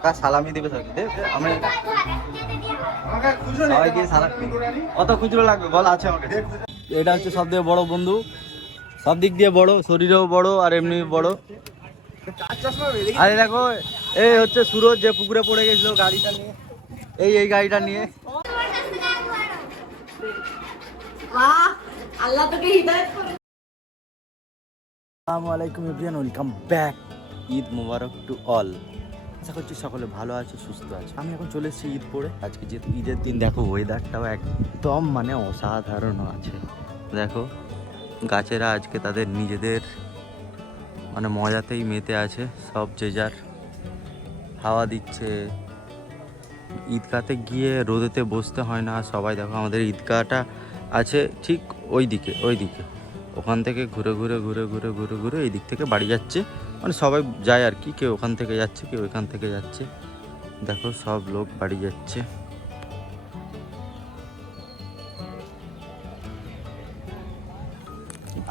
আকাশ সালামি দিবে সবাইকে দে আমি সবাইকে সালামি কত খুচরো লাগবে বল আছে আমাকে। এটা হচ্ছে সব থেকে বড় বন্ধু, সব দিক দিয়ে বড়, শরীরেও বড় আর এমনি বড়। আরে দেখো এই হচ্ছে সুরজ যে পুকুরে পড়ে গেছিল গাড়িটা নিয়ে, এই গাড়িটা নিয়ে। আল্লাহ তোকে হিদায়াত করুন। আসসালামু আলাইকুম এভরিওয়ান, ওয়েলকাম ব্যাক। ঈদ মোবারক টু অল। আশা করছি সকলে ভালো আছে, সুস্থ আছে। আমি এখন চলে এসেছি ঈদ পরে। আজকে যেহেতু ঈদের দিন, দেখো ওয়েদারটাও একদম মানে অসাধারণ আছে। দেখো গাছেরা আজকে তাদের নিজেদের মানে মজাতেই মেতে আছে, সব যে যার হাওয়া দিচ্ছে। ঈদগাতে গিয়ে রোদেতে বসতে হয় না সবাই। দেখো আমাদের ঈদগাহটা আছে ঠিক ওই দিকে ওখান থেকে ঘুরে ঘুরে এই দিক থেকে বাড়ি যাচ্ছে, মানে সবাই যায় আর কি। কেউ ওখান থেকে যাচ্ছে, কেউ এখান থেকে যাচ্ছে। দেখো সব লোক বাড়ি যাচ্ছে।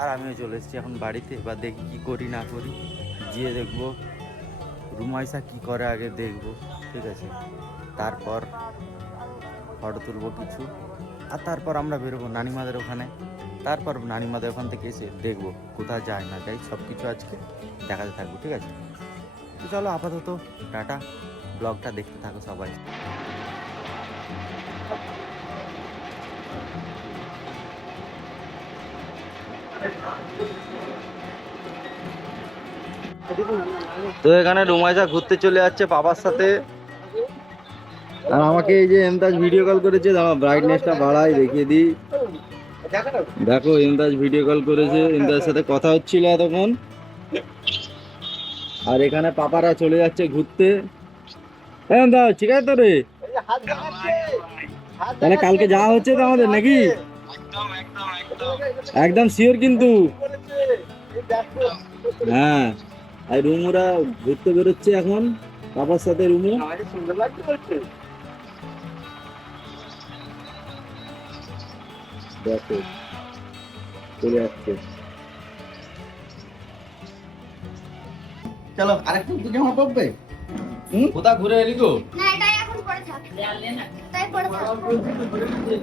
আর আমিও চলে এসেছি এখন বাড়িতে। এবার দেখি কি করি না করি, গিয়ে দেখবো রুমাইসা কি করে আগে দেখবো, ঠিক আছে। তারপর ফটো তুলবো কিছু, আর তারপর আমরা বেরোবো নানিমাদের ওখানে। তারপর নানিমাদের ওখান থেকে এসে দেখবো কোথায় যায় না যাই, সব কিছু আজকে দেখাতে থাকবো, ঠিক আছে। তো চলো আপাতত টাটা, ব্লগটা দেখতে থাকো সবাই। তো এখানে রুমাইসা ঘুরতে চলে যাচ্ছে বাবার সাথে, আর আমাকে এই যে এমতাজ ভিডিও কল করেছে। দাঁড়া ব্রাইটনেসটা বাড়াই দেখিয়ে দিই। দেখো এমতাজ ভিডিও কল করেছে, এমতাজের সাথে কথা হচ্ছিল এতক্ষণ। আর এখানে পাপারা চলে যাচ্ছে ঘুরতে। এমতাজ ঠিক আছে তো রে, তাহলে কালকে যাওয়া হচ্ছে তো আমাদের নাকি? একদম শিওর কিন্তু। হ্যাঁ, আর রুমুরা ঘুরতে বেরোচ্ছে এখন পাপার সাথে। রুমু দেখো চলে যাচ্ছে। চলো আরেকটু জামা পাবে। কোথা ঘুরে এলি গো? না এটাই এখন পরে থাক। তাই পরে থাক।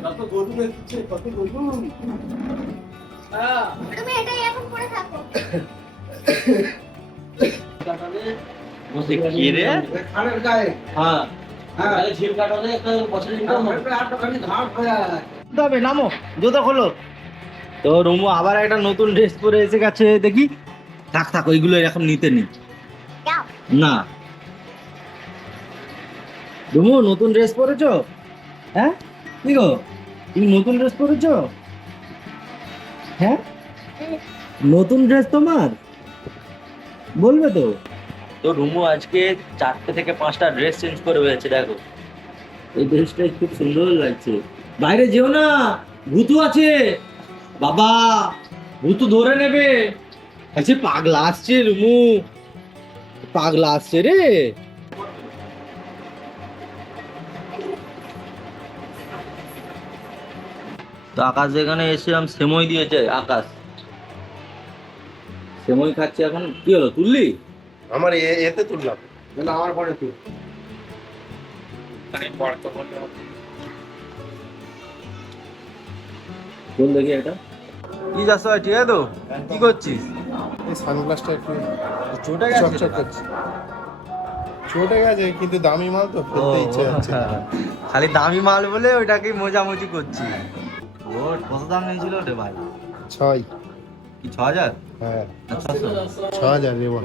কত গরু দেখছে, কত গরু। তুমি এটাই এখন পরে থাকো। বসে কি রে? খানের গায়ে হ্যাঁ তাহলে ঝিল কাটালে একটা বছরের ইনকাম হবে। আটখানি ঘাট হয়ে যায়। তবে নামো, জুতো খোলো। তো রুমু আবার একটা নতুন ড্রেস পরে এসে গেছে দেখি। থাক ওইগুলো এখন নিতে নেই না। রুমু নতুন ড্রেস পরেছো? হ্যাঁ কি গো, তুমি নতুন ড্রেস পরেছো? হ্যাঁ নতুন ড্রেস তোমার, বলবে তো? তো রুমু আজকে 4টে থেকে 5টা ড্রেস চেঞ্জ করে হয়েছে। দেখো এই ড্রেসটা খুব সুন্দর লাগছে। বাইরে যেও না, ভূতু আছে বাবা, ভূতু ধরে নেবে। আচ্ছা পাগলা আসছে রুমু, পাগলা আসছে রে। তো আকাশ এখানে এসেছিলাম, সেমই দিয়েছে আকাশ, সেমই খাচ্ছে এখন। কি হলো তুললি? আমার এতে তুললাম না, আমার পরে তুল। বল দেখি এটা কি যাস ভাই, ঠিক আছে তো? কি করছিস? এই সানগ্লাসটা একটু চোটে গেছে? চকচক করছে। চটে গেছে কিন্তু দামি মাল তো, ফেলতে ইচ্ছে হচ্ছে। খালি দামি মাল বলে ওইটাকে মোজামুজি করছি। ওর কত দাম নিয়েছিল রে ভাই? 6 কি 6000? হ্যাঁ আচ্ছা 6000 রে বল।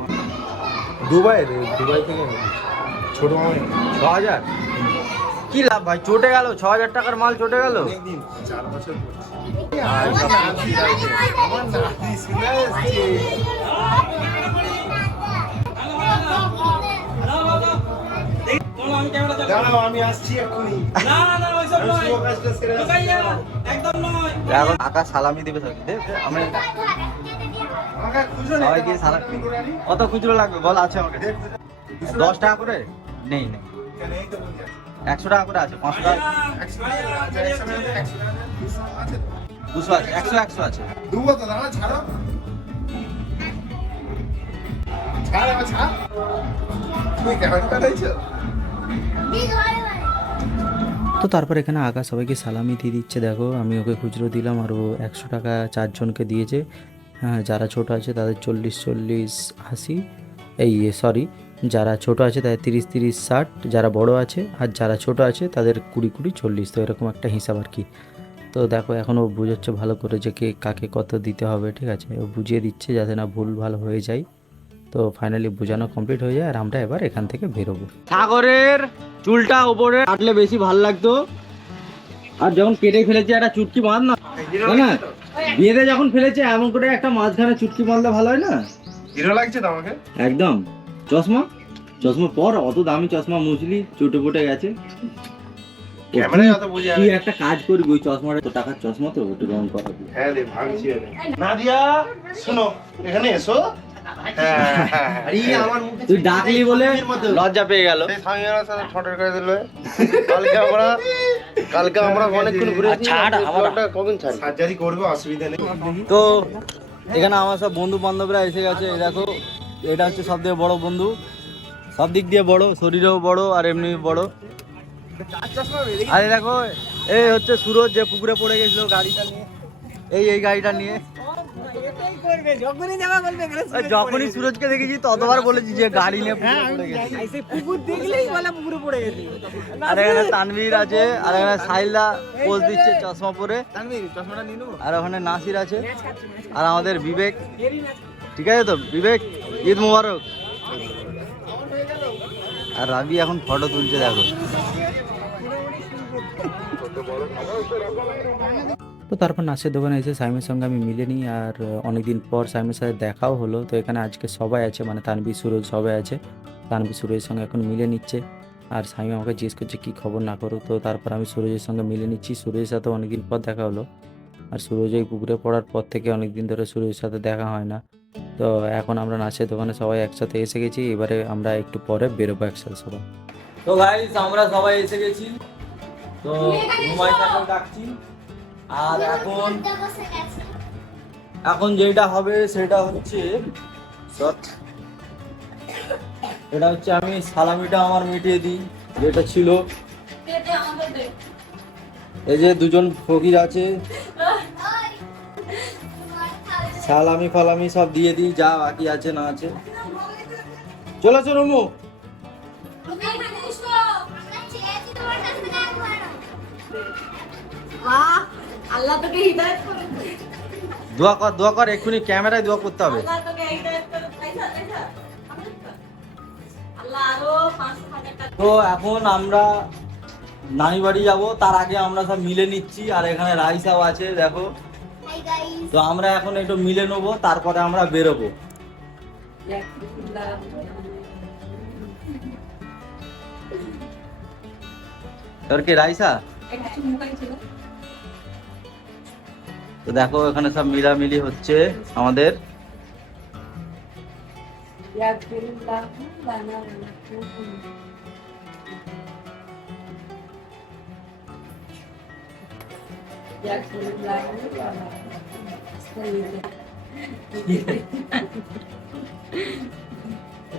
দুবাই থেকে এনেছি। ছোট মামা 6000 কি লাভ ভাই? চটে গেল 6000 টাকার মাল, চটে গেল। অনেকদিন 4 বছর পড়ছি। আমার নাতি শুনে এসছে। দাঁড়াও আমি আসছি এক্ষুনি। এখন আকাশ সালামি দিবে সবাইকে দে আমি সবাইকে সালামি। কত খুচরো লাগবে বল আছে আমাকে। 10 টাকা করে নেই 100 টাকা করে আছে, 500 টাকা 200 আছে, 100 আছে। দুবো তো দাঁড়া, ছাড়ো তো তারপর এখানে আঁকা সবাইকে সালামি দিয়ে দিচ্ছে। দেখো আমি ওকে খুচরো দিলাম আর ও 100 টাকা 4 জনকে দিয়েছে। হ্যাঁ, যারা ছোট আছে তাদের 40 80, এই সরি, যারা ছোট আছে তাদের 30 60, যারা বড় আছে আর যারা ছোট আছে তাদের 20 40। তো এরকম একটা হিসাব আর কি। তো দেখো এখন ও বুঝাচ্ছে ভালো করে যে কে কাকে কত দিতে হবে, ঠিক আছে, ও বুঝিয়ে দিচ্ছে যাতে না ভুল ভালো হয়ে যায়। তো ফাইনালি বোঝানো কমপ্লিট হয়ে যায় আর আমরা এবার এখান থেকে বেরোবো। সাগরের চুলটা উপরে কাটলে বেশি ভালো লাগতো, আর যখন কেটে ফেলেছে একটা চুটকি বাঁধ না, তাই না? বিয়েতে যখন ফেলেছে এমন করে একটা মাঝখানে চুটকি বাঁধলে ভালো হয় না? হিরো লাগছে তো আমাকে। একদম। চশমা চশমা পর, অত দামি চশমা মুছলি চুটে ফুটে গেছে। ক্যামেরায় অত বুঝে তুই একটা কাজ করবি, ওই চশমাটা তো টাকার চশমা তো ওটা রং করাবি। হ্যাঁ রে ভাঙছি রে। নাদিয়া শোনো এখানে এসো। তুই ডাকলি বলে লজ্জা পেয়ে গেল। সেই স্বামীর সাথে ঠটের করে দিল। কালকে আমরা অনেকক্ষণ ঘুরেছি। ছাড়, ব্লগটা কখন ছাড়? সার্জারি করবে, অসুবিধা নেই। তো এখানে আমার সব বন্ধু বান্ধবরা এসে গেছে। এই দেখো এটা হচ্ছে সব থেকে বড় বন্ধু, সব দিক দিয়ে বড়, শরীরেও বড় আর এমনি বড়। আরে দেখো এই হচ্ছে সুরজ, যে পুকুরে পড়ে গেছিল গাড়িটা নিয়ে, এই গাড়িটা নিয়ে। যখনই সুরজকে দেখেছি ততবার বলেছি যে গাড়ি নিয়ে পুকুরে পড়ে গেছি। আর এখানে তানভীর আছে, আর এখানে সাইলা পোজ দিচ্ছে চশমা পরে, আর ওখানে নাসির আছে, আর আমাদের বিবেক। ঠিক আছে তো বিবেক, ঈদ মুবারক। আর রাবি এখন ফটো তুলছে দেখো। তো তারপর নাচের দোকানে এসে সাইমের সঙ্গে আমি মিলে নিই, আর অনেকদিন পর সাইমের সাথে দেখাও হলো। তো এখানে আজকে সবাই আছে, মানে তানভীর সুরজ সবাই আছে। তানভীর সুরজের সঙ্গে এখন মিলে নিচ্ছে, আর সাইম আমাকে জিজ্ঞেস করছে কী খবর না করো। তো তারপর আমি সুরজের সঙ্গে মিলে নিচ্ছি। সুরজের সাথে অনেকদিন পর দেখা হলো, আর সুরজ এই পুকুরে পড়ার পর থেকে অনেকদিন ধরে সুরজের সাথে দেখা হয় না। তো এখন আমরা নাচের দোকানে সবাই একসাথে এসে গেছি, এবারে আমরা একটু পরে বেরোবো একসাথে সবাই। তো গাইস আমরা সবাই এসে গেছি, তো রুমাইসাকেও ডাকছি। আর এখন যেটা হবে সেটা হচ্ছে এটা হচ্ছে আমি সালামিটা আমার মিটিয়ে দিই যেটা ছিল। এই যে দুজন ফকির আছে, সালামি ফালামি সব দিয়ে দিই, যা বাকি আছে না আছে। চলো চলো রুমু। আল্লাহ তোকে হিদায়াত করুন। দোয়া কর এক্ষুনি ক্যামেরায় দোয়া করতে হবে। আল্লাহ তোকে হিদায়াত করুন। পয়সা আল্লাহ আরো 500 টাকা। তো এখন আমরা নানি বাড়ি যাব, তার আগে আমরা সব মিলে নিচ্ছি। আর এখানে রাইসাও আছে দেখো। Hi guys. তো আমরা এখন একটু মিলে নেবো, তারপরে আমরা বেরোবো। তোর কি রাইসা? তো দেখো এখানে সব মিলামিলি হচ্ছে আমাদের।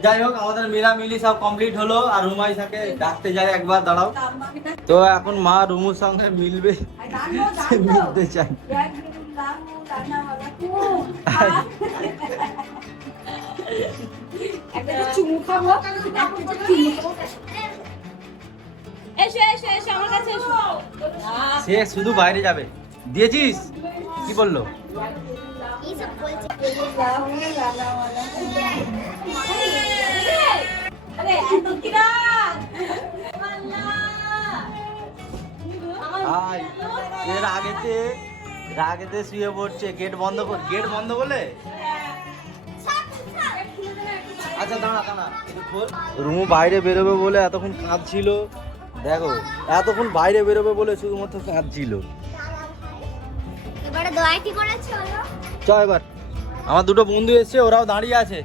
যাই হোক আমাদের মিলামিলি সব কমপ্লিট হলো, আর রুমাইসাকে ডাকতে যাই একবার, দাঁড়াও। তো এখন মা রুমুর সঙ্গে মিলবে, মিলতে চাই। সে শুধু বাইরে যাবে, দিয়েছিস? কি বললো? রাগেতে শুয়ে পড়ছে, গেট বন্ধ কর, গেট বন্ধ বলে। আচ্ছা দাঁড়া দাঁড়া, রুমু বাইরে বেরোবে বলে এতক্ষণ কাঁদছিল। দেখো এতক্ষণ বাইরে বেরোবে বলে শুধুমাত্র কাঁদছিল। এবারে দোয়া কি করেছো? চল এবার আমার দুটো বন্ধু এসছে, ওরাও দাঁড়িয়ে আছে,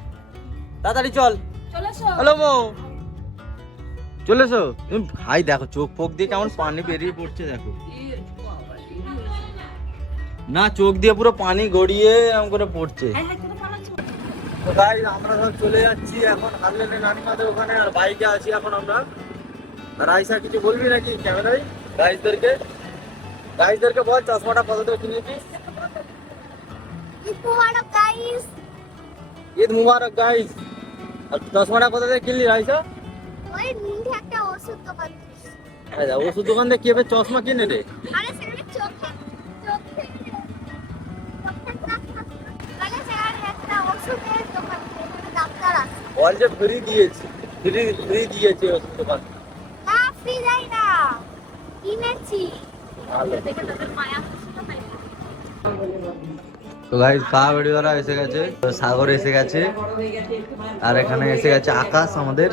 তাড়াতাড়ি চল। হ্যালো মো, চলে এসো। তুমি ভাই দেখো চোখ ফোক দিয়ে কেমন পানি বেরিয়ে পড়ছে দেখো না, চোখ দিয়ে পুরো পানি গড়িয়ে এমন করে পড়ছে। তো গাইস আমরা সব চলে যাচ্ছি এখন হাজবেন্ডের নানিমাদের ওখানে, আর বাইকে আছি এখন আমরা। আর আইসা কিছু বলবি নাকি ক্যামেরায় গাইসদেরকে বল চশমাটা কত দিয়ে কিনেছিস? ঈদ মুবারক গাইস। ঈদ মুবারক গাইস। আর চশমাটা কত দিয়ে কিনলি রাইসা? ওই নিচে একটা ওষুধ দোকান। আচ্ছা ওষুধ দোকান থেকে কে চশমা কিনে রে? আরে সেখানে চোখে মানে সেখানে একটা ওষুধের দোকান, সেখানে ডাক্তার আছে। বল যে ফ্রি দিয়েছে, ফ্রি দিয়েছে ওষুধ দোকান। না ফ্রি দেয় না, কিনেছি। ভালো। দেখে তাদের মায়া হচ্ছিল তাই। তো গাইস খাওয়া বেড়িওয়ালা এসে গেছে, তো সাগর এসে গেছে, আর এখানে এসে গেছে আকাশ আমাদের।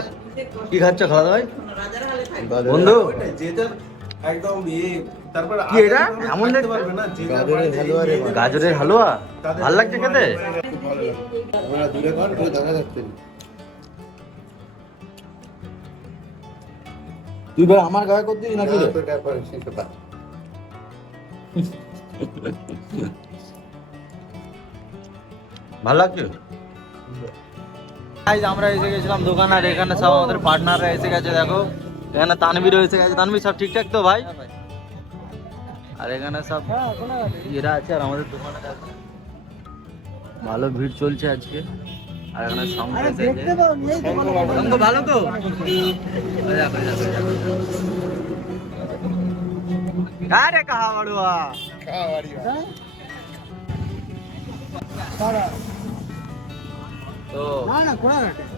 কি খাচ্ছ খাওয়া ভাই বন্ধু? একদম তারপর কি এটা এমন দেখতে পারবে না গাজরের হালুয়া রে। গাজরের হালুয়া ভাল লাগছে খেতে? আমরা দূরে কর কেউ দেখা যাচ্ছে না। তুই ভাই আমার গায়ে করছিস নাকি রে? তোর ব্যাপার সেটা ভালো লাগছে। গাইস আমরা এসে গেছিলাম দোকান, আর এখানে সব আমাদের পার্টনাররা এসে গেছে। দেখো এখানে তানভীরও এসে গেছে। তানভীর সব ঠিকঠাক তো ভাই? আর এখানে সব এরা আছে, আর আমাদের দোকানে দেখো ভালো ভিড় চলছে আজকে। আর এখানে সাউন্ড এসেছে ভালো তো। দেখো আরে কাহা বাড়ুয়া তো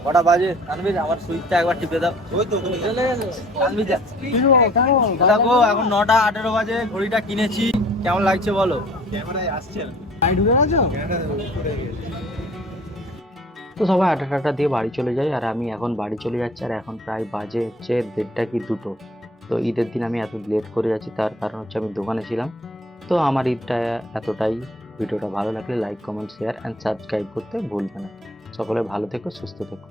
কটা বাজে? তানভীর আমার সুইচটা একবার টিপে দাও। ওই তো চলে গেছে তানভীর যা। দেখো এখন 9:18 বাজে, ঘড়িটা কিনেছি। কেমন লাগছে বলো? ক্যামেরায় আসছে না। তো সবাই আটা টাটা দিয়ে বাড়ি চলে যায়, আর আমি এখন বাড়ি চলে যাচ্ছি। আর এখন প্রায় বাজে হচ্ছে 1:30 কি 2টো। তো ঈদের দিন আমি এত লেট করে যাচ্ছি, তার কারণ হচ্ছে আমি দোকানে ছিলাম। তো আমার ঈদটা এতটাই। ভিডিওটা ভালো লাগলে like comment share and subscribe করতে ভুলবে না। সকলে ভালো থেকো, সুস্থ থেকো।